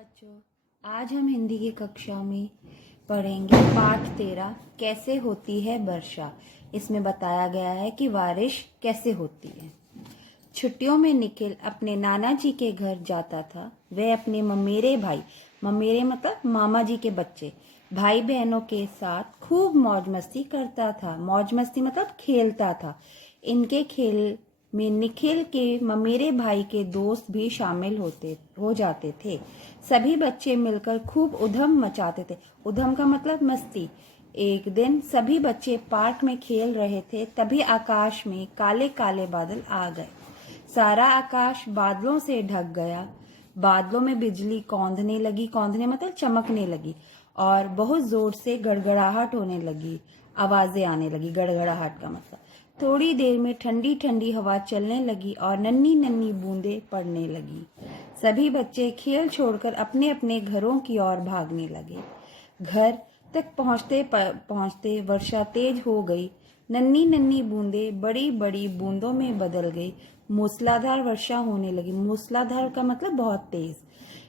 बच्चों, आज हम हिंदी की कक्षा में पढ़ेंगे पाठ 13 कैसे होती है वर्षा। इसमें बताया गया है कि बारिश कैसे होती है। छुट्टियों में निखिल अपने नाना जी के घर जाता था। वह अपने ममेरे भाई, ममेरे मतलब मामा जी के बच्चे, भाई बहनों के साथ खूब मौज मस्ती करता था। मौज मस्ती मतलब खेलता था। इनके खेल में निखिल के ममेरे भाई के दोस्त भी शामिल हो जाते थे। सभी बच्चे मिलकर खूब उधम मचाते थे। उधम का मतलब मस्ती। एक दिन सभी बच्चे पार्क में खेल रहे थे, तभी आकाश में काले काले बादल आ गए। सारा आकाश बादलों से ढक गया। बादलों में बिजली कौंधने लगी, कौंधने मतलब चमकने लगी, और बहुत जोर से गड़गड़ाहट होने लगी, आवाजें आने लगी। गड़गड़ाहट का मतलब थोड़ी देर में ठंडी ठंडी हवा चलने लगी और नन्ही नन्ही बूंदें पड़ने लगी। सभी बच्चे खेल छोड़कर अपने अपने घरों की ओर भागने लगे। घर तक पहुंचते पहुंचते वर्षा तेज हो गई। नन्ही नन्ही बूंदें बड़ी बड़ी बूंदों में बदल गई। मूसलाधार वर्षा होने लगी। मूसलाधार का मतलब बहुत तेज।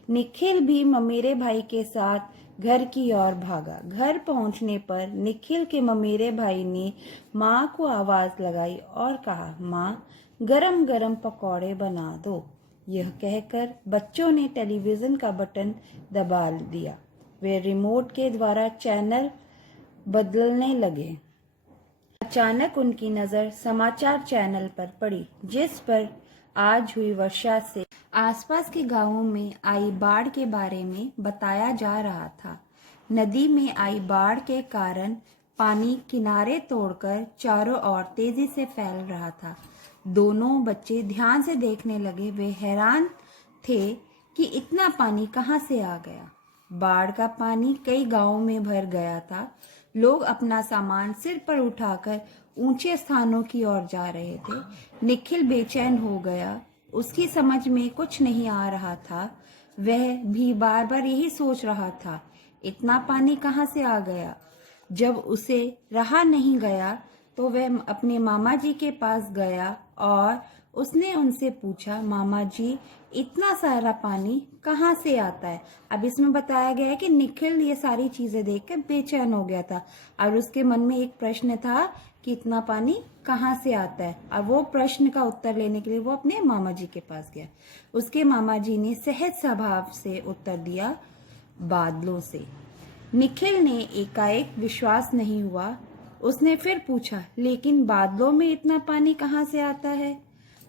निखिल भी ममेरे भाई के साथ घर की ओर भागा। घर पहुंचने पर निखिल के ममेरे भाई ने माँ को आवाज लगाई और कहा, माँ, गरम गरम पकौड़े बना दो। यह कहकर बच्चों ने टेलीविजन का बटन दबा दिया। वे रिमोट के द्वारा चैनल बदलने लगे। अचानक उनकी नजर समाचार चैनल पर पड़ी, जिस पर आज हुई वर्षा से आसपास के गांवों में आई बाढ़ के बारे में बताया जा रहा था। नदी में आई बाढ़ के कारण पानी किनारे तोड़कर चारों ओर तेजी से फैल रहा था। दोनों बच्चे ध्यान से देखने लगे। वे हैरान थे कि इतना पानी कहाँ से आ गया। बाढ़ का पानी कई गांवों में भर गया था। लोग अपना सामान सिर पर उठाकर ऊंचे स्थानों की ओर जा रहे थे। निखिल बेचैन हो गया। उसकी समझ में कुछ नहीं आ रहा था। वह भी बार बार यही सोच रहा था, इतना पानी कहाँ से आ गया। जब उसे रहा नहीं गया तो वह अपने मामा जी के पास गया और उसने उनसे पूछा, मामा जी, इतना सारा पानी कहाँ से आता है। अब इसमें बताया गया है कि निखिल ये सारी चीजें देखकर बेचैन हो गया था और उसके मन में एक प्रश्न था कि इतना पानी कहाँ से आता है। और वो प्रश्न का उत्तर लेने के लिए वो अपने मामा जी के पास गया। उसके मामा जी ने सहज स्वभाव से उत्तर दिया, बादलों से। निखिल ने एकाएक विश्वास नहीं हुआ। उसने फिर पूछा, लेकिन बादलों में इतना पानी कहाँ से आता है।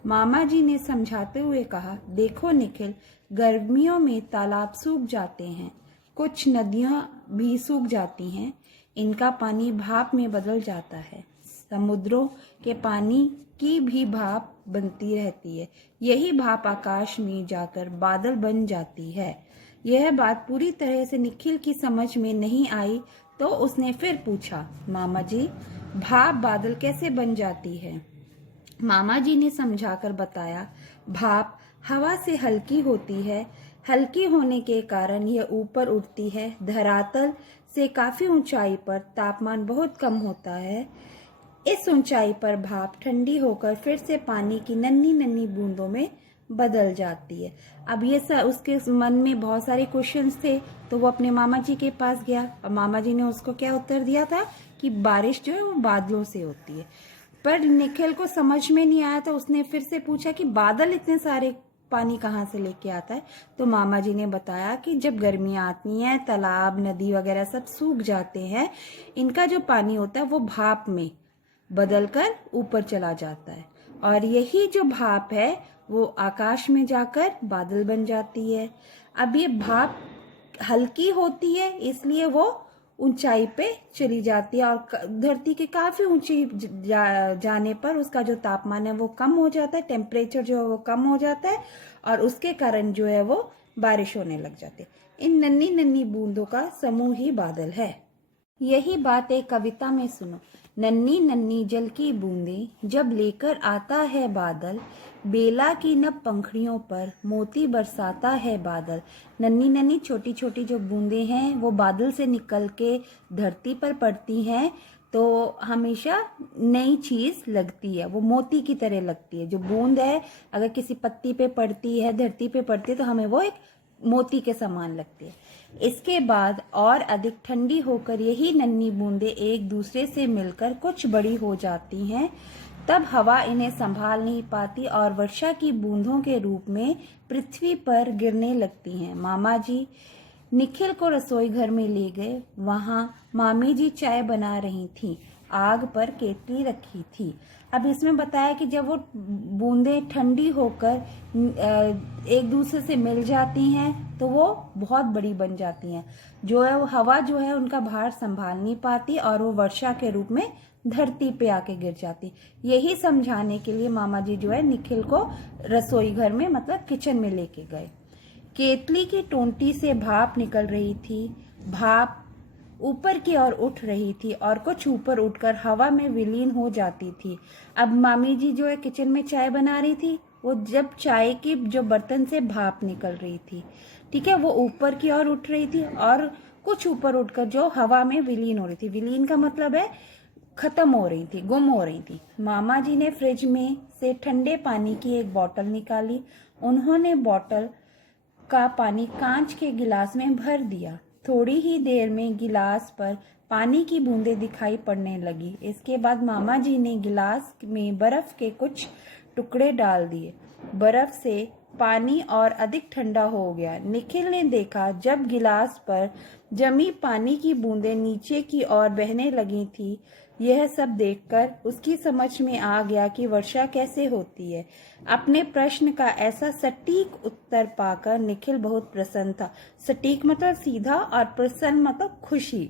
मामा जी ने समझाते हुए कहा, देखो निखिल, गर्मियों में तालाब सूख जाते हैं, कुछ नदियां भी सूख जाती हैं। इनका पानी भाप में बदल जाता है। समुद्रों के पानी की भी भाप बनती रहती है। यही भाप आकाश में जाकर बादल बन जाती है। यह बात पूरी तरह से निखिल की समझ में नहीं आई तो उसने फिर पूछा, मामा जी, भाप बादल कैसे बन जाती है। मामा जी ने समझाकर बताया, भाप हवा से हल्की होती है। हल्की होने के कारण यह ऊपर उठती है। धरातल से काफी ऊंचाई पर तापमान बहुत कम होता है। इस ऊंचाई पर भाप ठंडी होकर फिर से पानी की नन्ही नन्ही बूंदों में बदल जाती है। अब ये उसके मन में बहुत सारे क्वेश्चंस थे, तो वो अपने मामा जी के पास गया और मामा जी ने उसको क्या उत्तर दिया था कि बारिश जो है वो बादलों से होती है। पर निखिल को समझ में नहीं आया तो उसने फिर से पूछा कि बादल इतने सारे पानी कहाँ से लेके आता है। तो मामा जी ने बताया कि जब गर्मियाँ आती हैं, तालाब नदी वगैरह सब सूख जाते हैं, इनका जो पानी होता है वो भाप में बदलकर ऊपर चला जाता है, और यही जो भाप है वो आकाश में जाकर बादल बन जाती है। अब ये भाप हल्की होती है, इसलिए वो ऊंचाई पे चली जाती है और धरती के काफी ऊंची जाने पर उसका जो तापमान है वो कम हो जाता है, टेम्परेचर जो है वो कम हो जाता है, और उसके कारण जो है वो बारिश होने लग जाती है। इन नन्ही नन्ही बूंदों का समूह ही बादल है। यही बात एक कविता में सुनो। नन्ही नन्ही जल की बूंदें जब लेकर आता है बादल, बेला की नब पंखड़ियों पर मोती बरसाता है बादल। नन्ही नन्ही छोटी छोटी जो बूंदें हैं वो बादल से निकल के धरती पर पड़ती हैं तो हमेशा नई चीज लगती है, वो मोती की तरह लगती है। जो बूंद है अगर किसी पत्ती पे पड़ती है, धरती पे पड़ती है, तो हमें वो एक मोती के समान लगती है। इसके बाद और अधिक ठंडी होकर यही नन्ही बूंदें एक दूसरे से मिलकर कुछ बड़ी हो जाती हैं। तब हवा इन्हें संभाल नहीं पाती और वर्षा की बूंदों के रूप में पृथ्वी पर गिरने लगती हैं। मामा जी निखिल को रसोई घर में ले गए। वहां मामी जी चाय बना रही थी, आग पर केतली रखी थी। अब इसमें बताया कि जब वो बूंदें ठंडी होकर एक दूसरे से मिल जाती हैं तो वो बहुत बड़ी बन जाती हैं। जो है वो हवा जो है उनका भार संभाल नहीं पाती और वो वर्षा के रूप में धरती पे आके गिर जाती। यही समझाने के लिए मामा जी जो है निखिल को रसोई घर में मतलब किचन में लेके गए। केतली की टोंटी से भाप निकल रही थी। भाप ऊपर की ओर उठ रही थी और कुछ ऊपर उठकर हवा में विलीन हो जाती थी। अब मामी जी जो है किचन में चाय बना रही थी, वो जब चाय की जो बर्तन से भाप निकल रही थी, ठीक है, वो ऊपर की ओर उठ रही थी और कुछ ऊपर उठकर जो हवा में विलीन हो रही थी। विलीन का मतलब है खत्म हो रही थी, गुम हो रही थी। मामा जी ने फ्रिज में से ठंडे पानी की एक बोतल निकाली। उन्होंने बोतल का पानी कांच के गिलास में भर दिया। थोड़ी ही देर में गिलास पर पानी की बूंदें दिखाई पड़ने लगी। इसके बाद मामा जी ने गिलास में बर्फ के कुछ टुकड़े डाल दिए। बर्फ से पानी और अधिक ठंडा हो गया। निखिल ने देखा जब गिलास पर जमी पानी की बूंदें नीचे की ओर बहने लगी थी। यह सब देखकर उसकी समझ में आ गया कि वर्षा कैसे होती है। अपने प्रश्न का ऐसा सटीक उत्तर पाकर निखिल बहुत प्रसन्न था। सटीक मतलब सीधा और प्रसन्न मतलब खुशी।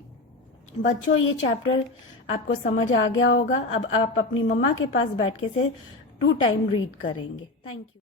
बच्चों, ये चैप्टर आपको समझ आ गया होगा। अब आप अपनी मम्मा के पास बैठ के से 2 टाइम रीड करेंगे। Thank you.